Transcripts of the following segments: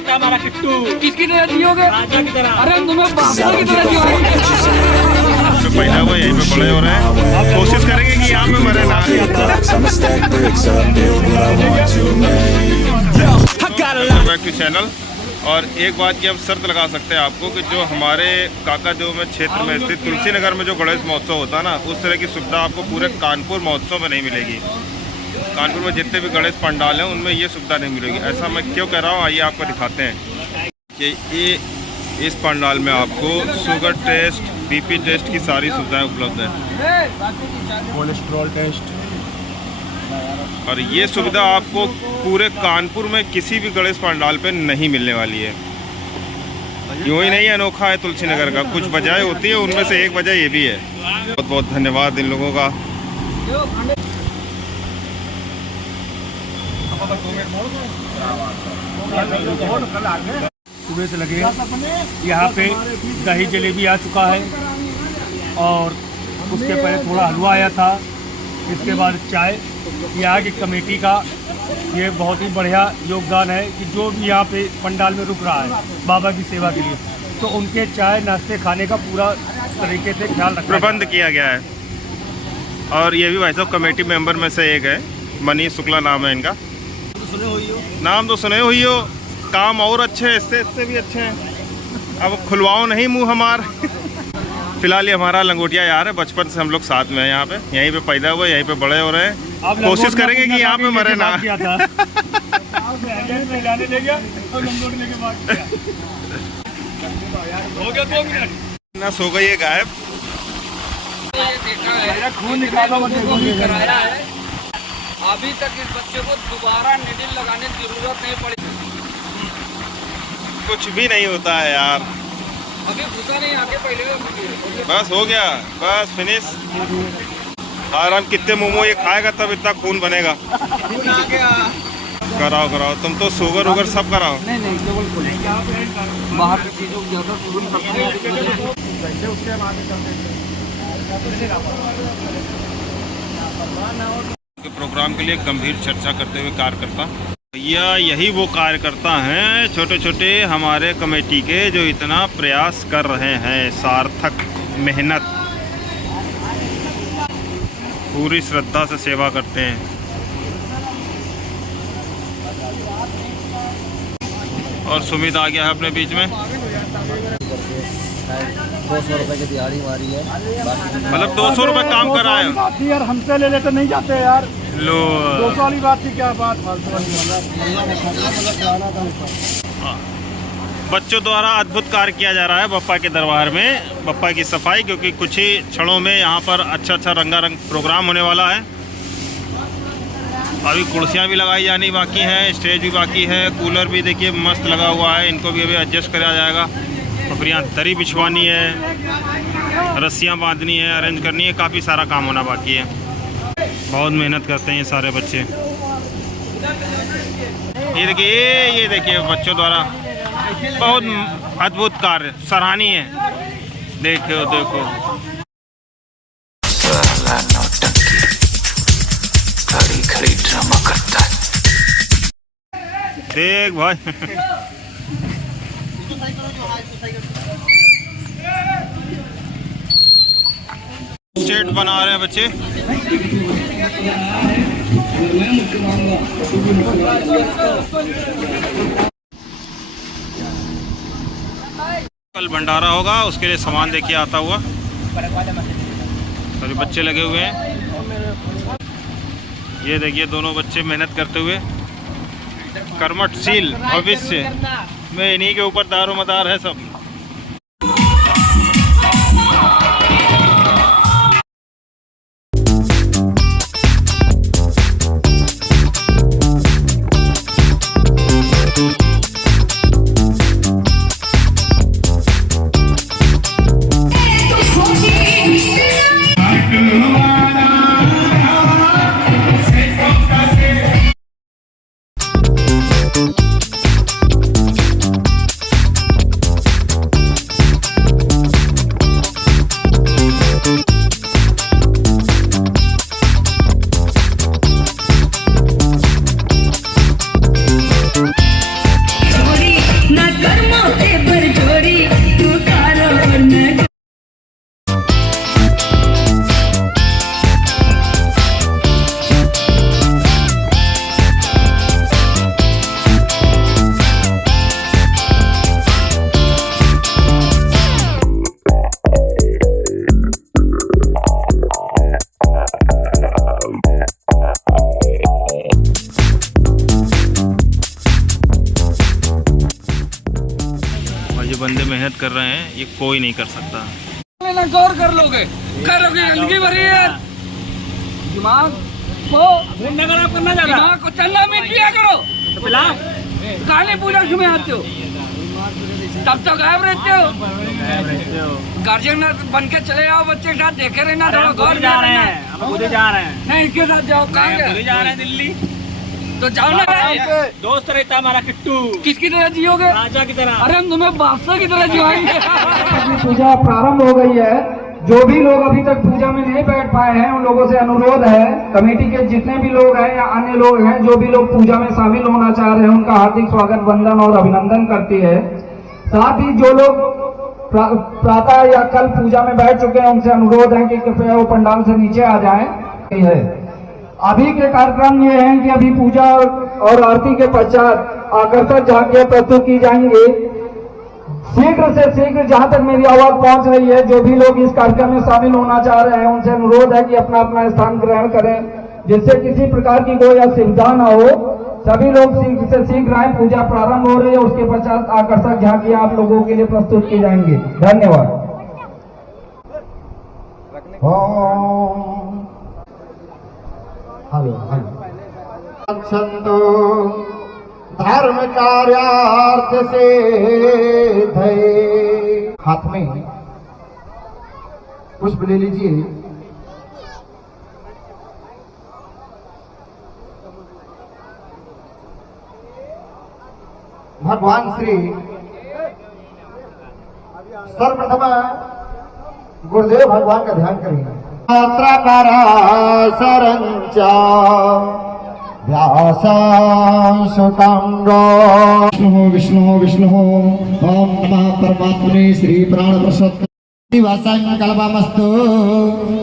था हमारा किट्टू। किसकी तरह जियोगे? राजा की तरह। अरे तुम्हें बाबू की तरह जियोगे। पैदा हुआ यहीं पे बड़े हो रहे हैं। आप कोशिश करेंगे कि यहाँ पे मरे ना। Back to channel. और एक बात की हम शर्त लगा सकते हैं आपको कि जो हमारे काकादेव में क्षेत्र में स्थित तुलसी नगर में जो गणेश महोत्सव होता है ना, उस तरह की सुविधा आपको पूरे कानपुर महोत्सव में नहीं मिलेगी। कानपुर में जितने भी गणेश पंडाल हैं उनमें ये सुविधा नहीं मिलेगी। ऐसा मैं क्यों कह रहा हूँ, आइए आपको दिखाते हैं कि ये इस पंडाल में आपको शुगर टेस्ट, बीपी टेस्ट की सारी सुविधाएं उपलब्ध हैं, कोलेस्ट्रॉल टेस्ट। और ये सुविधा आपको पूरे कानपुर में किसी भी गणेश पंडाल पे नहीं मिलने वाली है। यूँ ही नहीं अनोखा है तुलसी नगर का, कुछ वजह होती है, उनमें से एक वजह ये भी है। बहुत बहुत धन्यवाद इन लोगों का। सुबह से लगे यहाँ पे दही जलेबी आ चुका है और उसके पहले थोड़ा हलवा आया था, इसके बाद चाय। यहाँ की कमेटी का ये बहुत ही बढ़िया योगदान है कि जो भी यहाँ पे पंडाल में रुक रहा है बाबा की सेवा के लिए, तो उनके चाय नाश्ते खाने का पूरा तरीके से ख्याल रखा प्रबंध किया गया है। और ये भी भाई साहब कमेटी मेंबर में से एक है, मनीष शुक्ला नाम है इनका। नाम तो सुने हुई हो, काम और अच्छे हैं, इससे भी अच्छे हैं। अब खुलवाओ नहीं मुंह हमार। फिलहाल ये हमारा लंगोटिया यार है, बचपन से हम लोग साथ में हैं, यहाँ पे यहीं पे पैदा हुए, यहीं पे बड़े हो रहे हैं। कोशिश करेंगे कि यहाँ पे मरे ना। ना सो गई है गायब। खून कराया है, अभी तक इस बच्चे को दोबारा निडिल लगाने की जरूरत नहीं पड़ी। कुछ भी नहीं होता है यार, अभी घुसा नहीं, आगे पहले बस हो गया, बस फिनिश। और हम कितने मोमो ये खाएगा तब इतना खून बनेगा। कराओ कराओ, तुम तो शुगर वुगर सब कराओ। नहीं केवल बाहर की चीज़ों को ज़्यादा पूर्ण करते हैं। प्रोग्राम के लिए गंभीर चर्चा करते हुए कार्यकर्ता, भैया यही वो कार्यकर्ता हैं छोटे छोटे हमारे कमेटी के, जो इतना प्रयास कर रहे हैं, सार्थक मेहनत, पूरी श्रद्धा से सेवा करते हैं। और सुमित आ गया है अपने बीच में। 200 रुपए की दिहाड़ी मारी है, मतलब 200 रुपये काम कर रहा है यार, हमसे ले लेते नहीं जाते यार। लो 200 वाली बात थी, क्या बात फालतू वाली। बच्चों द्वारा अद्भुत कार्य किया जा रहा है बप्पा के दरबार में, बप्पा की सफाई, क्योंकि कुछ ही क्षणों में यहाँ पर अच्छा रंगारंग प्रोग्राम होने वाला है। अभी कुर्सियाँ भी लगाई जानी बाकी हैं, स्टेज भी बाकी है, कूलर भी देखिए मस्त लगा हुआ है, इनको भी अभी एडजस्ट करा जाएगा। और यहाँ दरी बिछवानी है, रस्सियाँ बांधनी है, अरेंज करनी है, काफ़ी सारा काम होना बाकी है। बहुत मेहनत करते हैं ये सारे बच्चे। ये देखिए बच्चों द्वारा बहुत अद्भुत कार्य, सराहनीय है। देखो देखो खड़ी खड़ी ड्रामा करता है। देख भाई स्टेट बना रहे हैं बच्चे। कल भंडारा होगा, उसके लिए सामान लेके आता हुआ सभी बच्चे लगे हुए हैं। ये देखिए दोनों बच्चे मेहनत करते हुए, कर्मठशील भविष्य में इन्हीं के ऊपर दारोमदार है सब। मेहनत कर रहे हैं, ये कोई नहीं कर सकता। ना गौर कर लोगे, करोगे, गंदगी भरी है दिमाग को, दिमाग को चलना में किया करो। काली पूजा क्यों में आते हो, तब तो गायब रहते हो। गार्जियन बन के चले आओ, बच्चे के साथ देखे रहना, थोड़ा गौर जा रहे हैं, हम खुद जा रहे हैं। नहीं, इनके साथ जाओ, कहाँ जा रहे हैं? दिल्ली तो जाओ ना। दोस्त रहता हमारा किट्टू, किसकी तरह जियोगे? राजा की तरह। अरे हम तुम्हें बादशाह की तरह जिवाएंगे। पूजा प्रारंभ हो गई है। जो भी लोग अभी तक पूजा में नहीं बैठ पाए हैं, उन लोगों से अनुरोध है, कमेटी के जितने भी लोग हैं या अन्य लोग हैं, जो भी लोग पूजा में शामिल होना चाह रहे हैं, उनका हार्दिक स्वागत, वंदन और अभिनंदन करती है। साथ ही जो लोग प्रातः या कल पूजा में बैठ चुके हैं, उनसे अनुरोध है कि कृपया वो पंडाल से नीचे आ जाएं। अभी के कार्यक्रम ये हैं कि अभी पूजा और आरती के पश्चात आकर्षक झांकियां प्रस्तुत की जाएंगी। शीघ्र से शीघ्र, जहां तक मेरी आवाज पहुंच रही है, जो भी लोग इस कार्यक्रम में शामिल होना चाह रहे हैं, उनसे अनुरोध है कि अपना अपना स्थान ग्रहण करें, जिससे किसी प्रकार की कोई असुविधा न हो। सभी लोग शीघ्र से शीघ्र आए, पूजा प्रारंभ हो रही है, उसके पश्चात आकर्षक झांकियां आप लोगों के लिए प्रस्तुत की जाएंगी। धन्यवाद। संतो धर्म कार्यार्थ से धये। हाथ में पुष्प ले लीजिए। भगवान श्री सर्वप्रथम गुरुदेव भगवान का ध्यान करेंगे। सरंचा विष्णु विष्णु विष्णु। ओम नमः परमात्मने श्री प्राण प्रसन्न संकल्पमस्तु।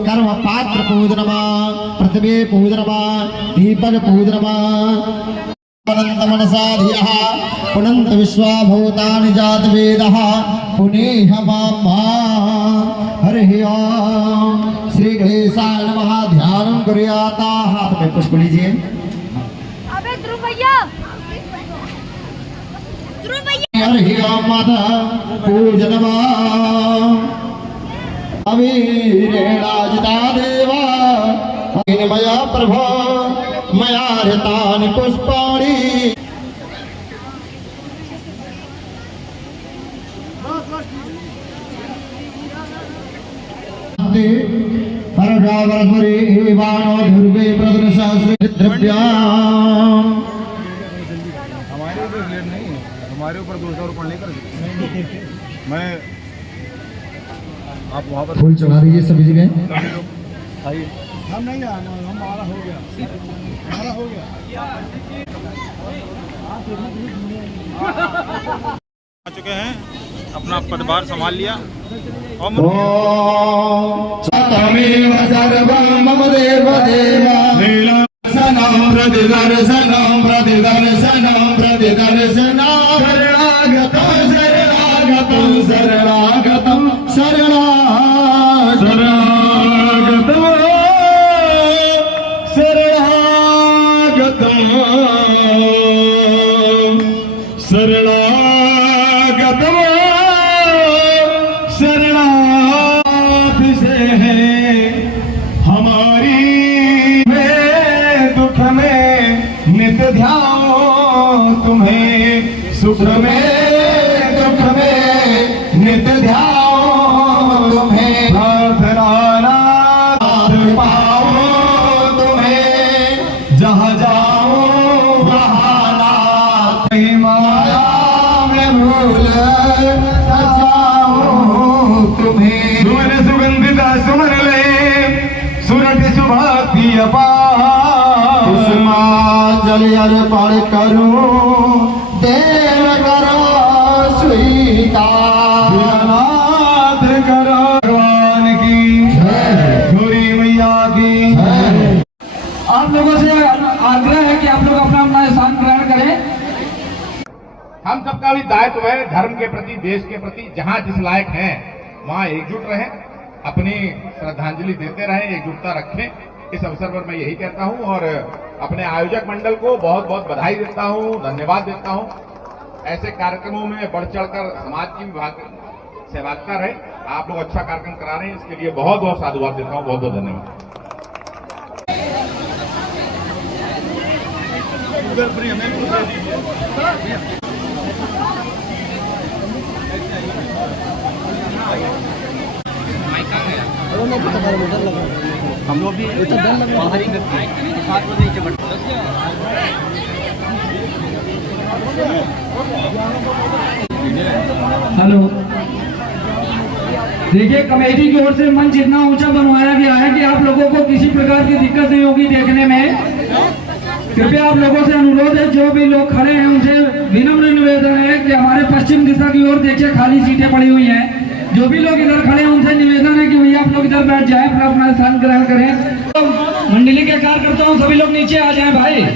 कर्म पात्र पूजनमा, पृथ्वी पूजनमा, दीपक पूजनमा। अनंत मनसा धियः पुनंत विश्वाभूतानि जात वेदः पुनेह मामा। हरि ओम। श्री गणेशाय नमः। ध्यान कुर्याता। हाथ में पुष्प लीजिए। अबे ध्रुव भैया, हरि ओम। माता पूजनमा अवीरेणाजिता देवा। मया प्रभो मया हृतानि पुष्पाणि। परगावरस्वरे एवानो ध्रुवे प्रदर्शस्द्रव्या। हमारे ऊपर लेट नहीं है, हमारे ऊपर 200 रुपये लेकर मैं आप वहाँ पर फूल चढ़ा दीजिए सभी जगह। हम नहीं हमारा हो गया, हमारा हो गया। आ चुके हैं, अपना पदभार संभाल लिया। और तमेव सर्वं मम देव देवा। दर्शनं प्रतिदर्शनं प्रतिदर्शनं प्रतिदर्शनं। शरणागतं शरणागतं शरणागतं शरणागतं शरणागतं शरणागतं शरणागत से है हमारी। में दुख में नित ध्याओ तुम्हें, सुख में दुख में नित ध्याओ तुम्हें। प्रार्थना पाओ तुम्हें, जहाँ जाओ वहाँ नाथ। माया में भूल जाओ तुम्हें। सुमन सुगंधिता सुमन ले, सुरट सुभाती अपार। पुष्पांजलि अर्पण करूं, देव करो स्वीकार। नाथ करो भगवान की जय, गौरी मैया की जय। आप लोगों से आग्रह है कि आप लोग अपना अपना स्थान ग्रहण करें। हम सबका भी दायित्व है धर्म के प्रति, देश के प्रति, जहां जिस लायक हैं वहां एकजुट रहें, अपनी श्रद्धांजलि देते रहें, एकजुटता रखें। इस अवसर पर मैं यही कहता हूं और अपने आयोजक मंडल को बहुत बहुत बधाई देता हूं, धन्यवाद देता हूं। ऐसे कार्यक्रमों में बढ़ चढ़कर समाज की भी सहभागिता रहे। आप लोग अच्छा कार्यक्रम करा रहे हैं, इसके लिए बहुत बहुत साधुवाद देता हूँ। बहुत बहुत धन्यवाद। हम लोग भी बाहर ही नीचे बढ़ते। हेलो, देखिए कमेटी की ओर से मंच इतना ऊंचा बनवाया गया है कि आप लोगों को किसी प्रकार की दिक्कत नहीं होगी देखने में। कृपया आप लोगों से अनुरोध है, जो भी लोग खड़े हैं उनसे विनम्र निवेदन है कि हमारे पश्चिम दिशा की ओर देखिए खाली सीटें पड़ी हुई हैं। जो भी लोग इधर खड़े हैं उनसे निवेदन है कि भैया आप लोग इधर बैठ जाएं, अपना अपना स्थान ग्रहण करें। तो मंडली के कार्यकर्ताओं सभी लोग नीचे आ जाएं भाई।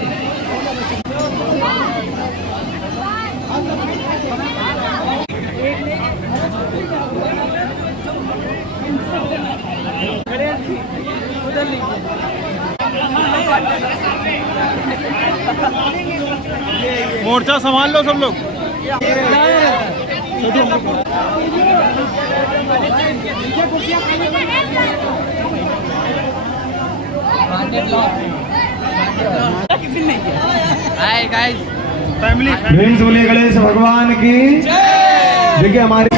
मोर्चा संभाल लो सब लोग। फैमिली प्रेम से बोलिए गणेश भगवान की। देखिए हमारे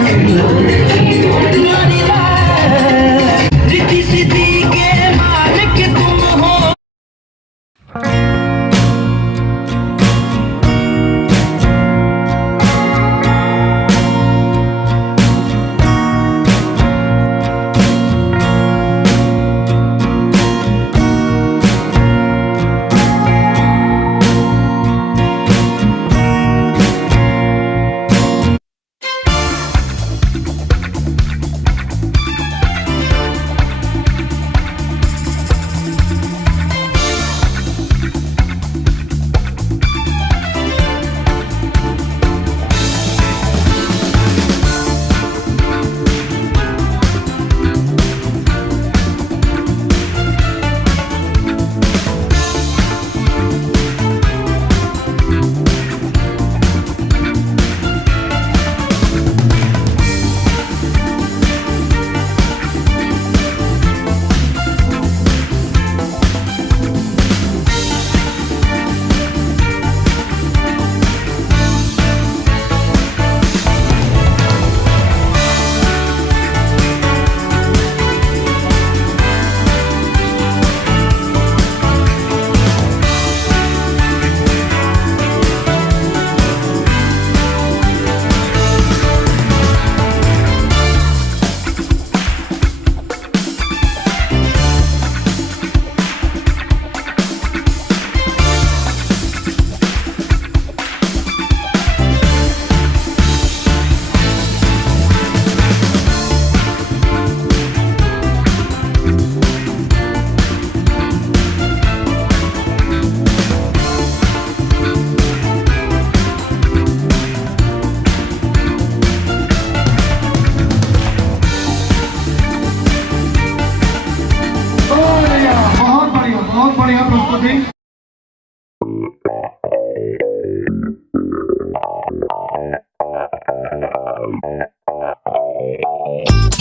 बहुत बढ़िया प्रस्तुति।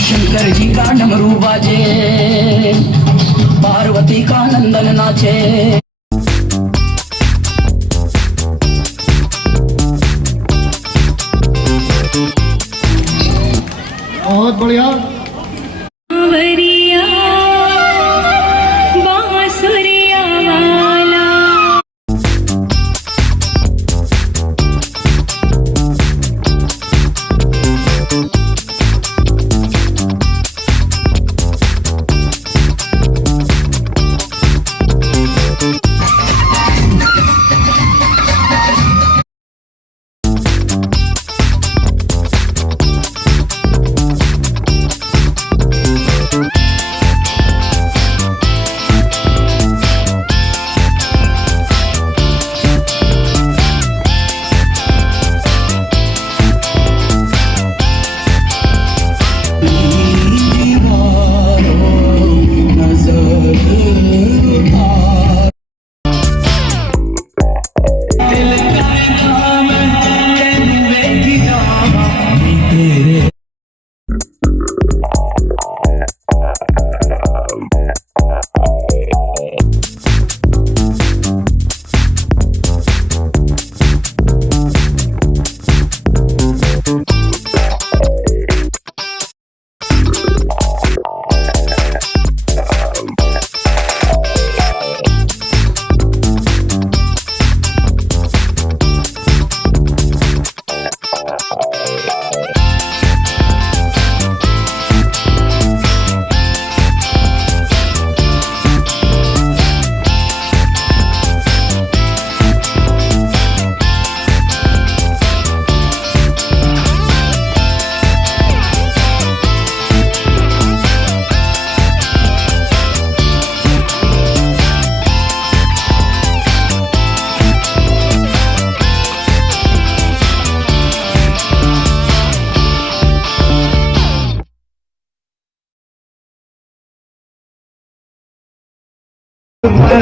शंकर जी का डमरू बाजे, पार्वती का नंदन नाचे। बहुत बढ़िया।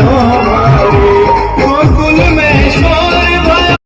भयो मारे गोकुल में शोर भयो।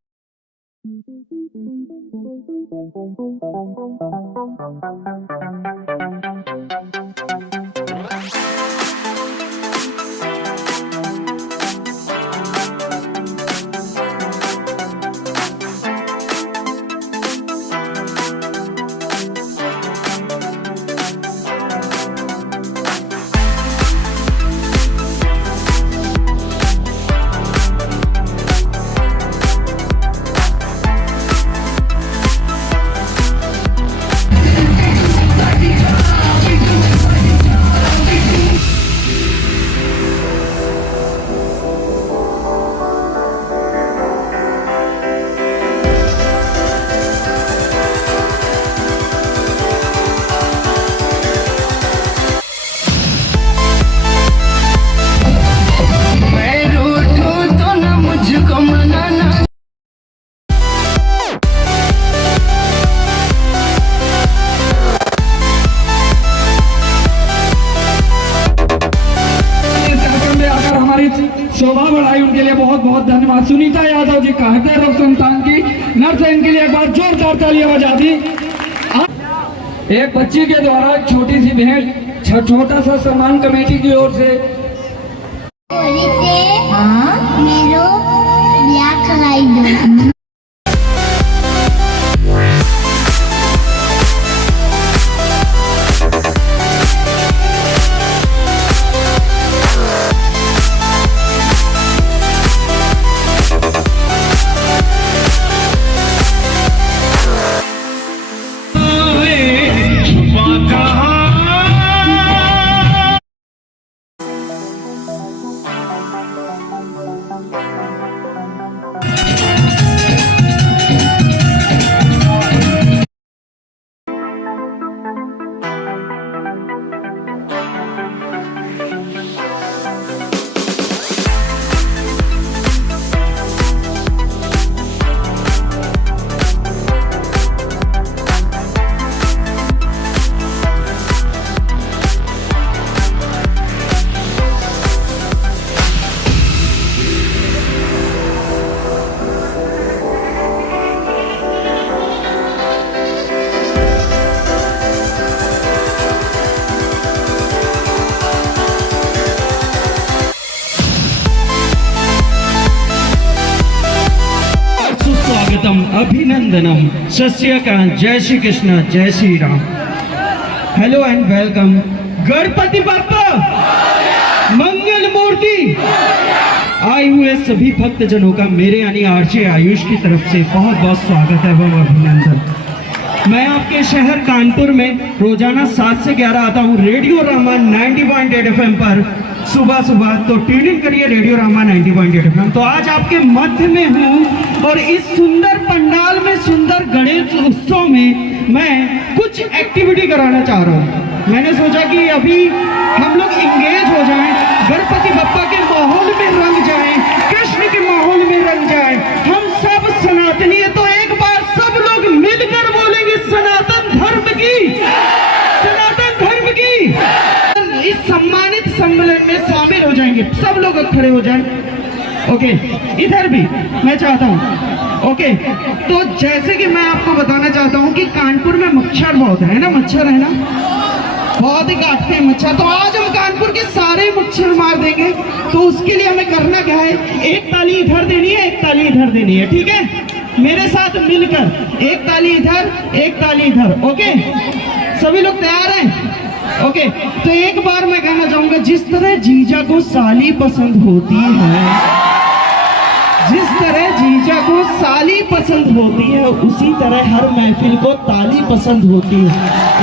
शोभा बढ़ाई, उनके लिए बहुत बहुत धन्यवाद। सुनीता यादव जी का हृदय रोग संस्थान की नर्स है, इनके लिए एक बार जोरदार तालियां बजा दी। एक बच्ची के द्वारा एक छोटी सी भेंट, छोटा सा सम्मान कमेटी की ओर से। मेरो ब्याह कराई दो। अभिनंदनम, सस्यकाल, जय श्री कृष्ण, जय Shri Ram. Hello and welcome. Ganpati Bappa Mangal Murti. आए हुए सभी भक्तजनों का मेरे यानी आरजे आयुष की तरफ से बहुत बहुत स्वागत एवं अभिनंदन। मैं आपके शहर कानपुर में रोजाना 7 से 11 आता हूँ रेडियो रामा 90.8 FM पर सुबह सुबह, तो ट्यून इन करिए रेडियो रामा 90.8 FM। तो आज आपके मध्य में हूँ और इस सुंदर पंडाल में, सुंदर गणेश उत्सव में मैं कुछ एक्टिविटी कराना चाह रहा हूँ। मैंने सोचा कि अभी हम लोग इंगेज हो जाएं, गणपति बप्पा के माहौल में रंग जाएं, कृष्ण के माहौल में रंग जाएं। हम सब सनातनी है, तो एक बार सब लोग मिलकर बोलेंगे सनातन धर्म की, सनातन धर्म की। इस सम्मानित सम्मेलन में शामिल हो जाएंगे, सब लोग खड़े हो जाएं। ओके, इधर भी मैं चाहता हूँ। ओके, तो जैसे कि मैं आपको बताना चाहता हूँ कि कानपुर में मच्छर बहुत है ना, मच्छर है ना, बहुत ही काटते हैं मच्छर। तो आज हम कानपुर के सारे मच्छर मार देंगे। तो उसके लिए हमें करना क्या है, एक ताली इधर देनी है, एक ताली इधर देनी है, ठीक है? मेरे साथ मिलकर एक ताली इधर, एक ताली इधर। ओके, सभी लोग तैयार हैं? ओके, तो एक बार मैं कहना चाहूंगा, जिस तरह जीजा को साली पसंद होती है, जिस तरह जीजा को साली पसंद होती है, उसी तरह हर महफिल को ताली पसंद होती है।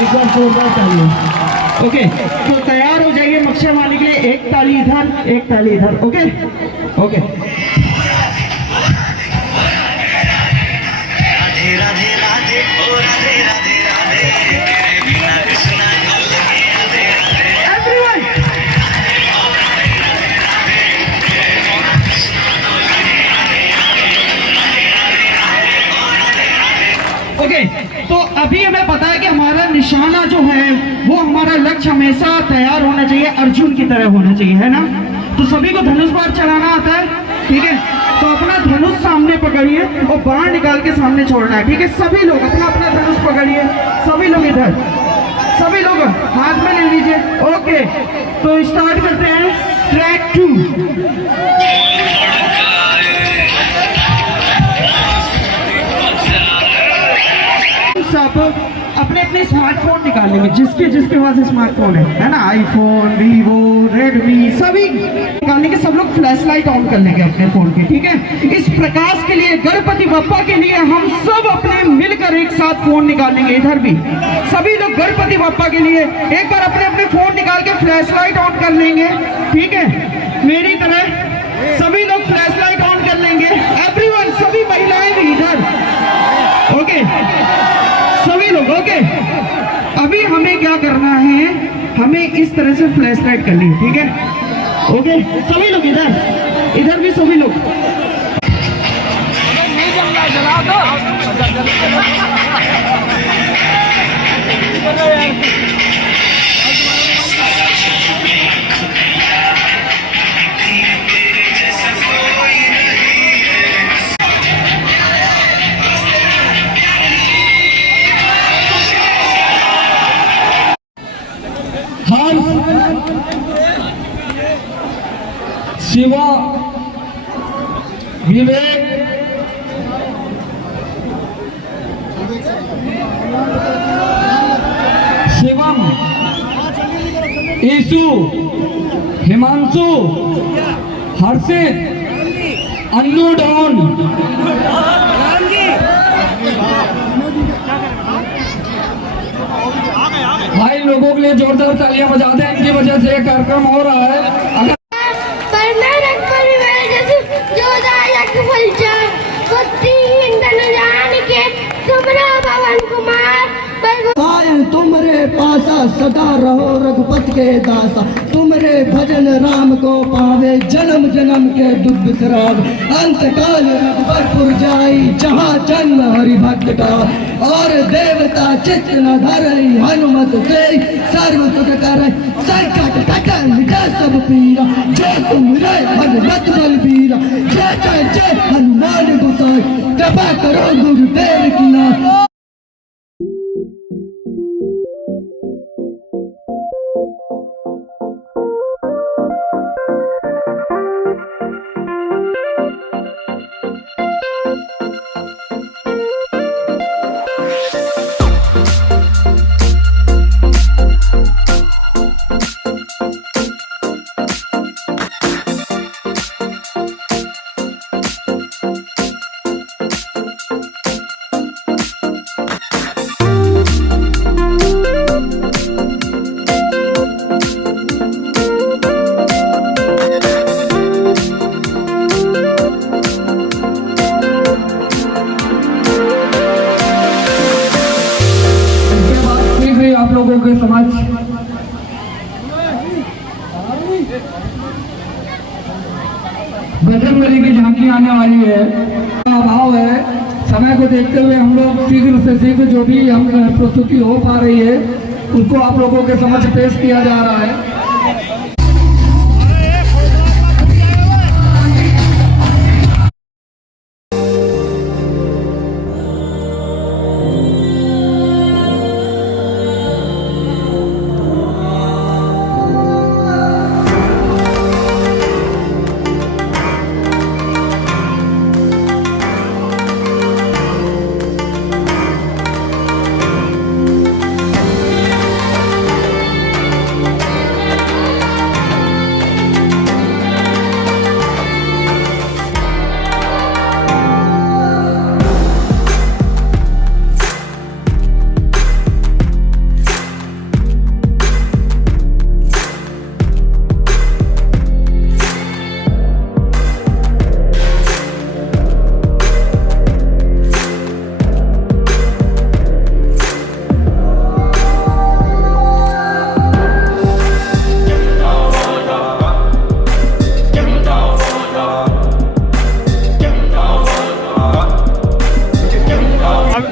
एक बार जोरदार ताली। ओके, तो तैयार हो जाइए मच्छर मारने के लिए। एक ताली इधर, एक ताली इधर। Okay okay. राधे राधे राधे, ओ राधे राधे राधे, तेरे बिना कृष्णा ओके, तो अभी हमें पता है कि हमारा निशाना जो है वो, हमारा लक्ष्य हमेशा तैयार होना चाहिए, अर्जुन की तरह होना चाहिए, है ना? तो सभी को धनुष बाण चलाना आता है, ठीक है। तो अपना धनुष सामने पकड़िए और बाण निकाल के सामने छोड़ना है, ठीक है। सभी लोग अपना अपना धनुष पकड़िए, सभी लोग इधर, सभी लोग हाथ में ले लीजिए। ओके, तो स्टार्ट करते हैं ट्रैक 2। सब अपने अपने स्मार्टफोन निकालेंगे, जिसके जिसके पास स्मार्टफोन है ना, आईफोन, वीवो, रेडमी, सभी निकालेंगे। सब लोग फ्लैश लाइट ऑन कर लेंगे अपने फोन के, ठीक है। इस प्रकाश के लिए, गणपति बप्पा के लिए हम सब अपने मिलकर एक साथ फोन निकालेंगे। इधर भी सभी लोग गणपति बप्पा के लिए एक बार अपने अपने फोन निकाल के फ्लैश लाइट ऑन कर लेंगे, ठीक है। मेरी तरह सभी लोग फ्लैश लाइट ऑन कर लेंगे। एवरीवन, सभी महिलाएं भी इधर, ओके, सभी लोग, ओके। अभी हमें क्या करना है, हमें इस तरह से फ्लैश लाइट करनी है, ठीक है। ओके, सभी लोग इधर, इधर भी सभी लोग। जला दो। शिवा, विवेक, शिवम, ईशु, हिमांशु, हर्षित, अन्नू डॉन, भाई लोगों के लिए जोरदार तालियां बजा दें, इनकी वजह से ये कार्यक्रम हो रहा है। अगर तुमरे पासा सदा रहो रघुपति के दासा, तुमरे भजन राम को पावे जन्म जन्म के दुख बिसराव। अंत काल रघुपतपुर जाई जहाँ जन्म हरि भक्त का, और देवता चित्त न धरई हनुमत से सर्व सुख करे। संकट कटन मिटे सब पीरा, जो तुमरे हनुमत बलबीरा। जय जय जय हनुमान गोसाई, कृपा करो गुरुदेव की नाथ। आप लोगों के समझ बजरंगबली की झांकी आने वाली है। अभाव है, समय को देखते हुए हम लोग शीघ्र से शीघ्र जो भी हम प्रस्तुति हो पा रही है उसको आप लोगों के समझ पेश किया जा रहा है।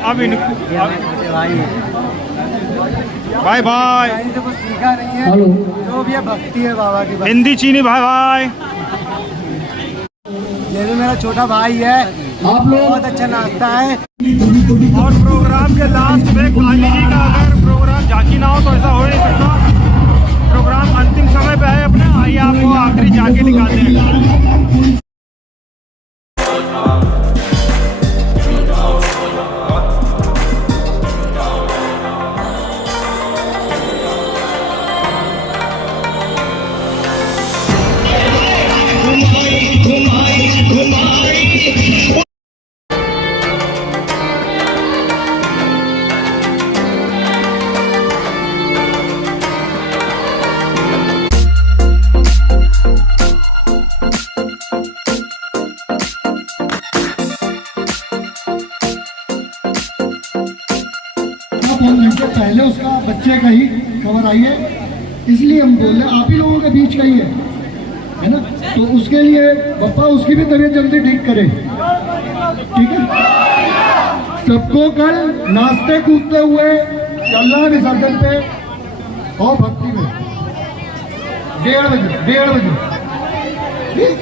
अब बाय बाय। से कुछ सीखा नहीं है। हेलो। जो भी है भक्ति है बाबा की। हिंदी चीनी बाय बाय। ये भी मेरा छोटा भाई है। आप लोग बहुत अच्छा नाचता है। और प्रोग्राम के लास्ट में काली जी का अगर प्रोग्राम झांकी ना हो तो ऐसा हो नहीं सकता। प्रोग्राम अंतिम समय पे है अपने, आइए आपको आखिरी झांकी दिखाते हैं। घंटे पहले उसका बच्चे का ही खबर आई है, इसलिए हम बोल रहे आप ही लोगों के बीच का ही है ना। तो उसके लिए पापा उसकी भी तबीयत जल्दी ठीक करे, ठीक है। सबको कल नाचते कूदते हुए चलना है विसर्जन पे और भक्ति में 1:30 बजे। ठीक,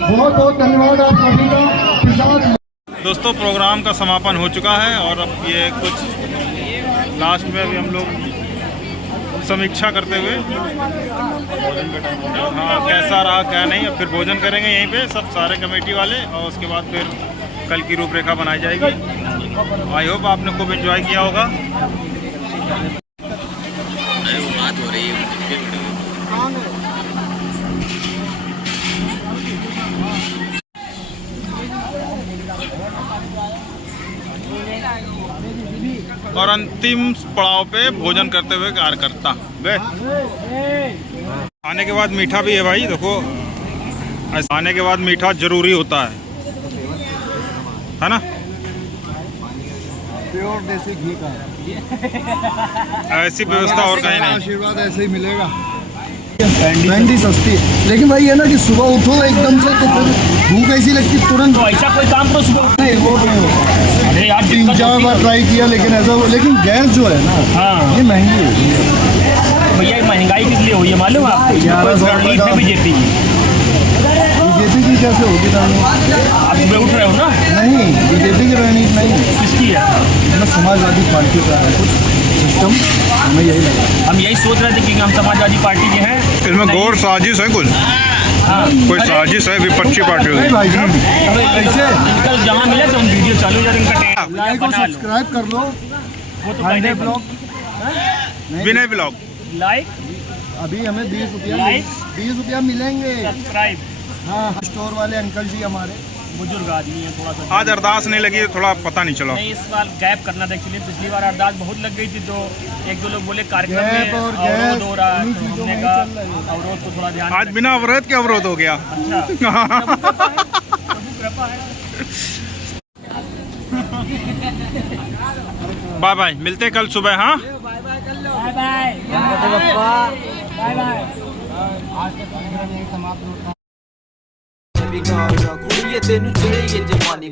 बहुत बहुत धन्यवाद आप सभी का। प्रसाद दोस्तों प्रोग्राम का समापन हो चुका है और अब ये कुछ लास्ट में भी हम लोग समीक्षा करते हुए हाँ कैसा रहा क्या नहीं, अब फिर भोजन करेंगे यहीं पे सब सारे कमेटी वाले और उसके बाद फिर कल की रूपरेखा बनाई जाएगी। आई होप आपने खूब एंजॉय किया होगा। और अंतिम पड़ाव पे भोजन करते हुए कार्यकर्ता वे आने के बाद मीठा भी है भाई, देखो आने के बाद मीठा जरूरी होता है ना। प्योर देसी घी का ऐसी व्यवस्था और कहीं नहीं। आशीर्वाद ऐसे ही मिलेगा। बैंडी सस्ती, लेकिन भाई है ना कि सुबह उठो एकदम से तो भूख ऐसी लगती तुरंत। तो ऐसा कोई काम करो सुबह। नहीं वो नहीं होता। अरे यार 3-4 बार ट्राई किया लेकिन ऐसा, लेकिन गैस जो है ना हाँ ये महंगी है भैया, ये महंगाई किस लिए हुई है मालूम है आपको? 1100 रणनीति है बीजेपी की। बीजेपी की कैसे होगी रणनीति? आप सुबह उठ रहे हो ना? नहीं, बीजेपी की रणनीति नहीं, किसकी है? मतलब समाजवादी पार्टी का है कुछ सिस्टम, हमें यही लगा। हम यही सोच रहे थे कि हम समाजवादी पार्टी के हैं। इसमें गौर साजिश है कुछ, हाँ कोई साजिश है विपक्षी पार्टियों नहीं की। भाई साहब, कैसे कल जहाँ मिले तो हम वीडियो चालू हो जाए, इनका लाइक और बना लो। सब्सक्राइब कर लो। वो तो संडे पहले ब्लॉग विनय ब्लॉग लाइक अभी हमें 20 रुपया लाइक 20 रुपया मिलेंगे। सब्सक्राइब। हाँ, स्टोर वाले अंकल जी हमारे बुजुर्ग आदमी है थोड़ा सा। आज अरदास नहीं लगी तो थोड़ा पता नहीं चला। नहीं, इस बार गैप करना था एक्चुअली। पिछली बार अरदास बहुत लग गई थी तो एक दो लोग बोले कार्यक्रम में गैप और अवरोध गैस हो रहा है, उन्हीं तो चीज़ों हमने में कहा चल रही है। अवरोध को थोड़ा ध्यान आज बिना अवरोध के अवरोध हो गया। अच्छा प्रभु कृपा है। बाय बाय, मिलते कल सुबह। हाँ बाय बाय बाय बाय। आज का कार्यक्रम यही समाप्त होता है। कुड़िए तेनू चाहिए जमानी